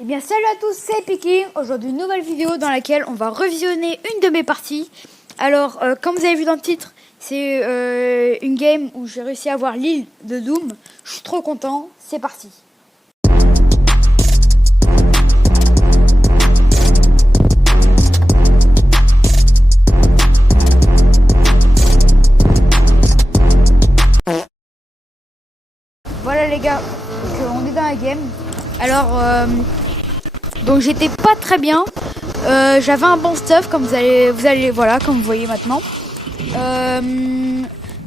Eh bien salut à tous, c'est Piking. Aujourd'hui une nouvelle vidéo dans laquelle on va revisionner une de mes parties. Alors comme vous avez vu dans le titre, c'est une game où j'ai réussi à avoir l'île de Doom. Je suis trop content, c'est parti. Voilà les gars, donc, on est dans la game. Alors donc j'étais pas très bien. J'avais un bon stuff comme vous allez voilà, comme vous voyez maintenant.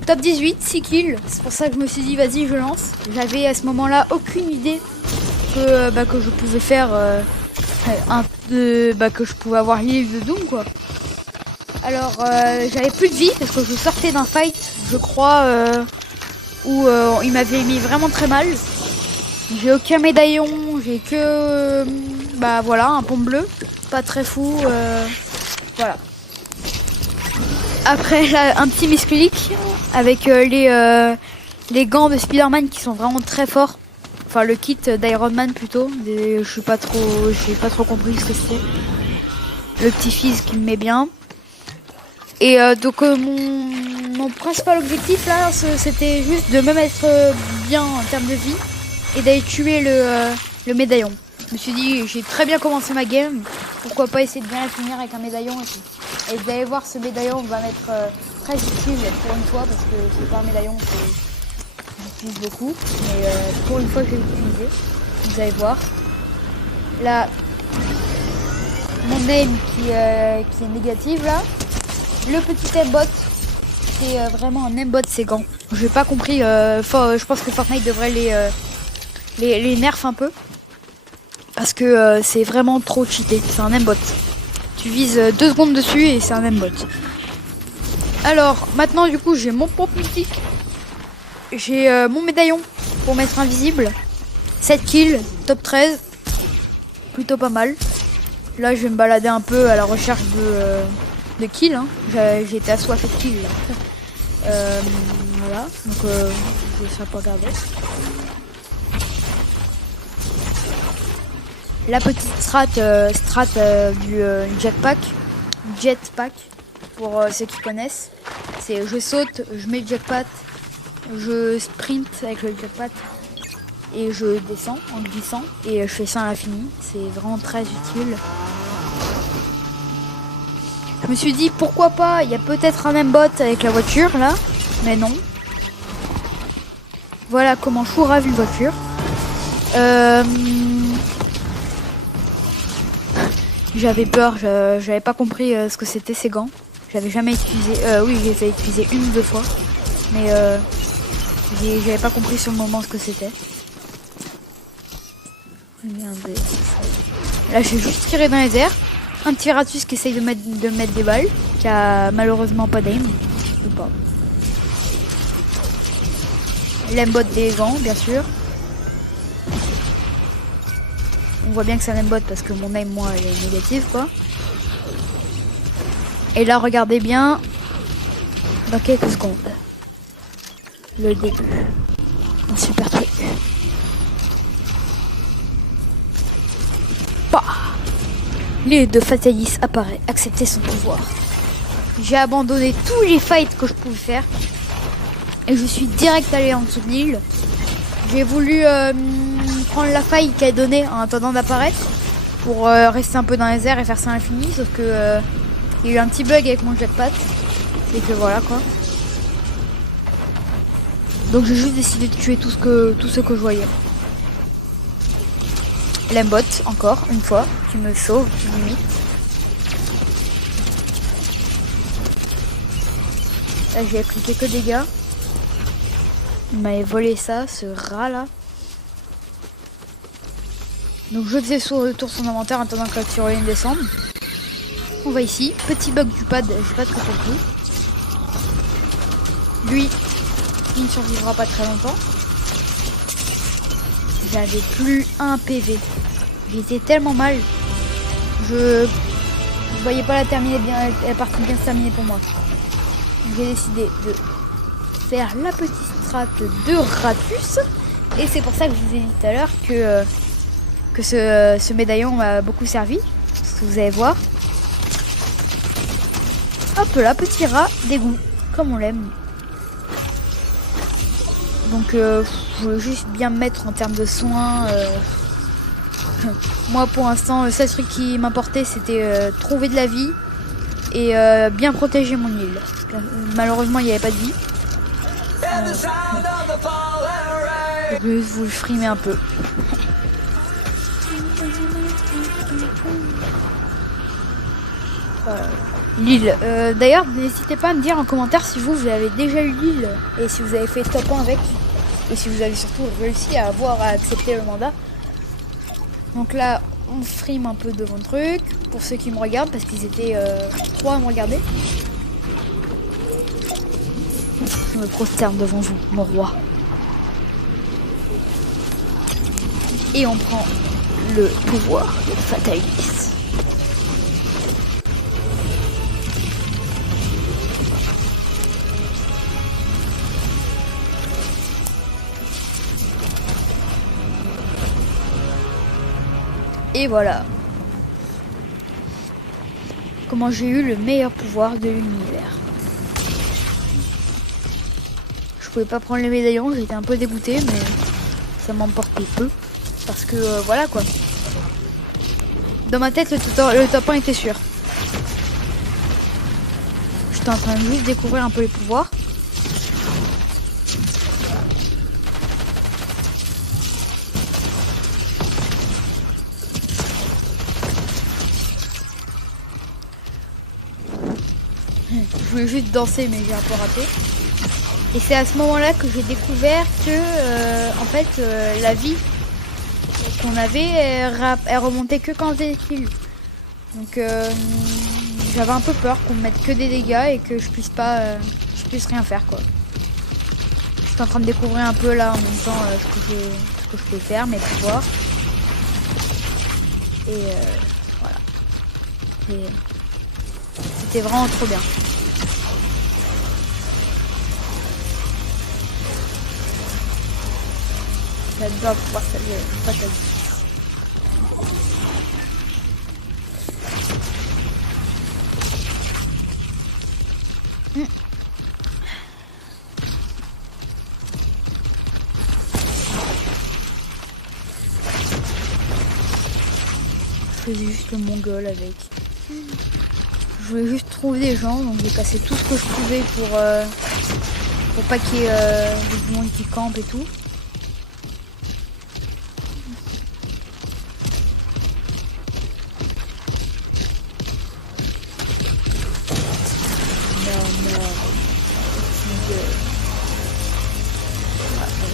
Top 18, 6 kills. C'est pour ça que je me suis dit vas-y je lance. J'avais à ce moment-là aucune idée que je pouvais faire que je pouvais avoir l'île de Doom quoi. Alors j'avais plus de vie parce que je sortais d'un fight, je crois, où il m'avait mis vraiment très mal. J'ai aucun médaillon, j'ai que voilà, un pompe bleu, pas très fou, voilà. Après là, un petit misclick avec les gants de Spider-Man qui sont vraiment très forts. Enfin le kit d'Iron Man plutôt, j'ai pas trop compris ce que c'est. Le petit fils qui me met bien. Et donc mon principal objectif là, c'était juste de me mettre bien en termes de vie et d'aller tuer le médaillon. Je me suis dit, j'ai très bien commencé ma game, pourquoi pas essayer de bien la finir avec un médaillon et tout. Et vous allez voir, ce médaillon va m'être très utile pour une fois, parce que c'est pas un médaillon que j'utilise beaucoup, mais pour une fois je vais l'utiliser. Vous allez voir. Là, mon aim qui est négative là. Le petit aimbot, c'est vraiment un aimbot ces gants. J'ai pas compris, je pense que Fortnite devrait les nerf un peu. Parce que c'est vraiment trop cheaté, c'est un aimbot. Tu vises 2 secondes dessus et c'est un aimbot. Alors, maintenant du coup j'ai mon pompe mythique. J'ai mon médaillon pour m'être invisible. 7 kills, top 13. Plutôt pas mal. Là je vais me balader un peu à la recherche de kills. Hein. J'ai été assoiffé de kills là. Voilà, donc je vais ça pas regarder. La petite strat du jetpack pour ceux qui connaissent, c'est je saute, je mets le jetpack, je sprint avec le jetpack et je descends en glissant et je fais ça à l'infini. C'est vraiment très utile. Je me suis dit pourquoi pas, il y a peut-être un aimbot avec la voiture là, mais non. Voilà comment je fourrave une voiture. J'avais peur, j'avais pas compris ce que c'était ces gants. J'avais jamais utilisé, oui j'ai fait utiliser une ou deux fois, mais j'avais pas compris sur le moment ce que c'était. Regardez. Là j'ai juste tiré dans les airs. Un petit ratus qui essaye de mettre des balles, qui a malheureusement pas d'aim, ou pas. L'aimbot des gants bien sûr. On voit bien que c'est un aimbot parce que mon aim moi elle est négative quoi. Et là regardez bien dans quelques secondes le début. Un super truc. Bah, l'île de Fatalis apparaît, accepter son pouvoir. J'ai abandonné tous les fights que je pouvais faire et je suis direct allé en dessous de l'île. J'ai voulu prendre la faille qu'elle donnait en attendant d'apparaître pour rester un peu dans les airs et faire ça à l'infini, sauf que il y a eu un petit bug avec mon jetpack et que voilà quoi. Donc j'ai juste décidé de tuer tout ce que je voyais. L'aimbot encore une fois qui me sauve limite. Là j'ai pris quelques dégâts. Il m'avait volé ça, ce rat là. Donc je faisais tour son inventaire en attendant que la tyrolienne descende. On va ici. Petit bug du pad, j'ai pas trop compris. Lui, il ne survivra pas très longtemps. J'avais plus un PV. J'étais tellement mal. Je voyais pas la terminer bien, la partie bien se terminer pour moi. J'ai décidé de faire la petite strat de Ratus. Et c'est pour ça que je vous ai dit tout à l'heure que que ce médaillon m'a beaucoup servi, ce que vous allez voir. Hop là, petit rat d'égout, comme on l'aime. Donc je veux juste bien me mettre en termes de soins. Moi pour l'instant, le seul truc qui m'importait c'était trouver de la vie et bien protéger mon île. Malheureusement il n'y avait pas de vie. Je vais vous le frimer un peu. L'île. D'ailleurs, n'hésitez pas à me dire en commentaire si vous avez déjà eu l'île et si vous avez fait top 1 avec. Et si vous avez surtout réussi à accepter le mandat. Donc là, on frime un peu devant le truc. Pour ceux qui me regardent, parce qu'ils étaient 3 à me regarder. Je me prosterne devant vous, mon roi. Et on prend le pouvoir de Fatalis. Et voilà. Comment j'ai eu le meilleur pouvoir de l'univers. Je pouvais pas prendre les médaillons, j'étais un peu dégoûté, mais ça m'emportait peu. Parce que voilà quoi. Dans ma tête, le top 1 était sûr. J'étais en train de juste découvrir un peu les pouvoirs. Je voulais juste danser mais j'ai un peu raté. Et c'est à ce moment-là que j'ai découvert que en fait la vie qu'on avait elle remontait que quand on faisait des kills. Donc j'avais un peu peur qu'on me mette que des dégâts et que je puisse rien faire quoi. Je suis en train de découvrir un peu là en même temps ce que je peux faire, mes pouvoirs. Et voilà. C'était vraiment trop bien. J'adore pouvoir saluer Fatalis. Je faisais juste le mongol avec. Je voulais juste trouver des gens, donc j'ai cassé tout ce que je pouvais pour pas qu'il y ait du monde qui campe et tout.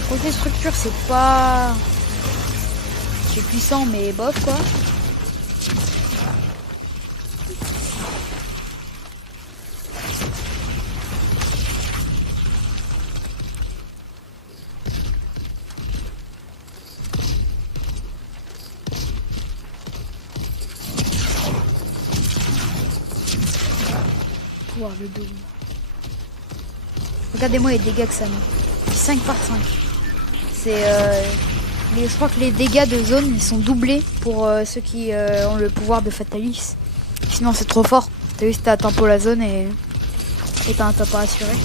Côté structure, c'est pas... C'est puissant, mais bof, quoi. Pouvoir le double. Regardez-moi les dégâts que ça met. 5 par 5. Je crois que les dégâts de zone ils sont doublés pour ceux qui ont le pouvoir de Fatalis. Sinon c'est trop fort. T'as vu, t'as tempo la zone et t'as un top à assurer.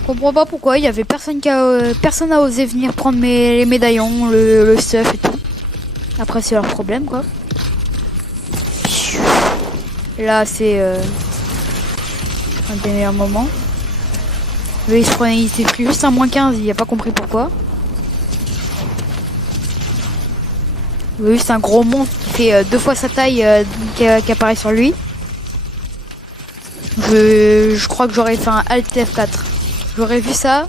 Je comprends pas pourquoi il y avait personne n'a osé venir prendre les médaillons, le stuff et tout. Après c'est leur problème quoi. Là c'est un des meilleurs moments. Il s'est pris juste un moins 15, il a pas compris pourquoi. Juste un gros monstre qui fait 2 fois sa taille qui apparaît sur lui. Je crois que j'aurais fait un Alt F4. J'aurais vu ça,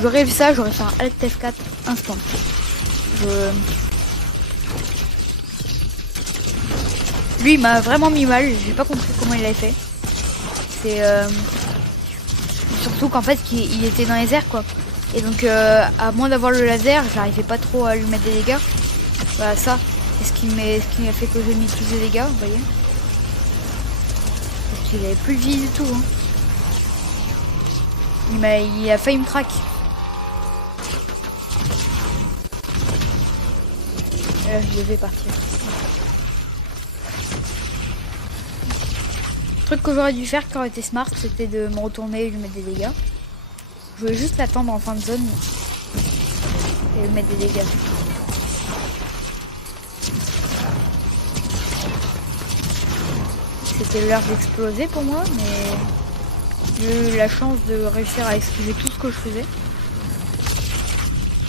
j'aurais vu ça, j'aurais fait un Alt F4 instant. Lui il m'a vraiment mis mal, j'ai pas compris comment il l'avait fait. C'est surtout qu'en fait il était dans les airs quoi. Et donc à moins d'avoir le laser, j'arrivais pas trop à lui mettre des dégâts. Voilà ça, c'est ce qui m'a fait que j'ai mis plus de dégâts, vous voyez. Parce qu'il avait plus de vie du tout. Hein. Il a failli me track. Et là, je devais partir. Le truc que j'aurais dû faire qui aurait été smart, c'était de me retourner et lui mettre des dégâts. Je voulais juste l'attendre en fin de zone et lui mettre des dégâts. C'était l'heure d'exploser pour moi, mais j'ai eu la chance de réussir à esquiver tout ce que je faisais.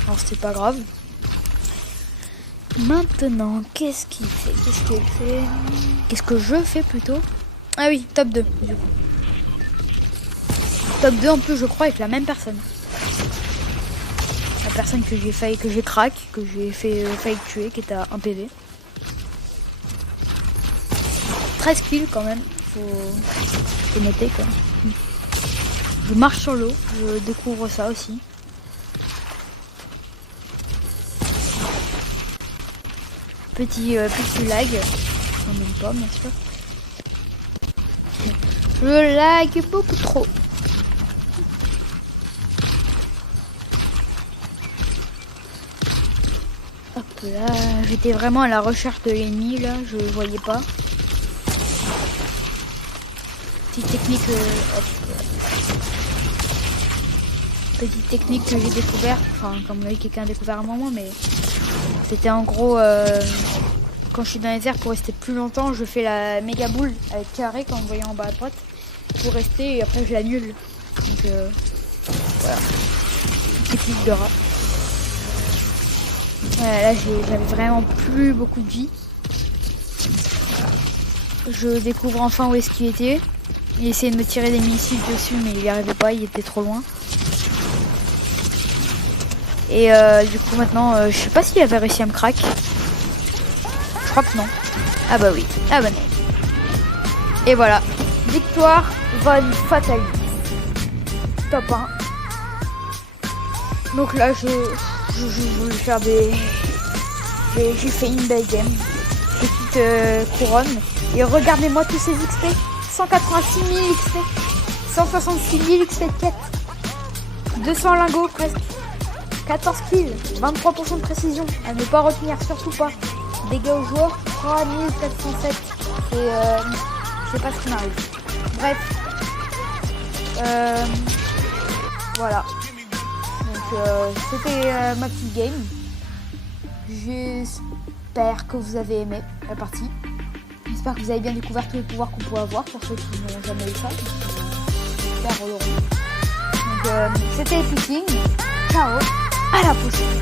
Alors c'était pas grave. Maintenant, qu'est-ce qu'il fait? Qu'est-ce qu'il fait? Qu'est-ce que je fais plutôt? Ah oui, top 2 du coup. Top 2 en plus je crois avec la même personne. La personne que j'ai crack, que j'ai failli tuer, qui était à 1 PV. 13 kills quand même, faut noter quoi. Je marche sur l'eau, je découvre ça aussi. Petit lag, on n'aime pas bien sûr. Je lag beaucoup trop. Hop là, j'étais vraiment à la recherche de l'ennemi là, je voyais pas. Petite technique, petite technique que j'ai découvert, enfin comme quelqu'un a découvert avant moi, mais c'était en gros quand je suis dans les airs pour rester plus longtemps, je fais la méga boule avec carré quand vous voyez en bas à droite pour rester et après je l'annule. Donc voilà, technique de rat. Là j'avais vraiment plus beaucoup de vie. Je découvre enfin où est-ce qu'il était. Il essayait de me tirer des missiles dessus mais il n'y arrivait pas, il était trop loin. Et du coup maintenant je sais pas s'il avait réussi à me crack. Je crois que non. Ah bah oui, ah bah non. Et voilà, victoire Von Fatality. Top 1. Donc là je voulais faire des... J'ai fait une belle game. Petite couronne. Et regardez-moi tous ces XP. 186 000 XP. 166 000 XP de quête. 200 lingots presque. 14 kills. 23% de précision. À ne pas retenir, surtout pas. Dégâts aux joueurs, 3407. Et je sais pas ce qui m'arrive. Bref. Voilà. Donc c'était ma petite game. J'espère que vous avez aimé la partie. J'espère que vous avez bien découvert tous les pouvoirs qu'on peut avoir pour ceux qui n'ont jamais eu ça. Super relou. Donc c'était Epiking. Ciao, à la prochaine.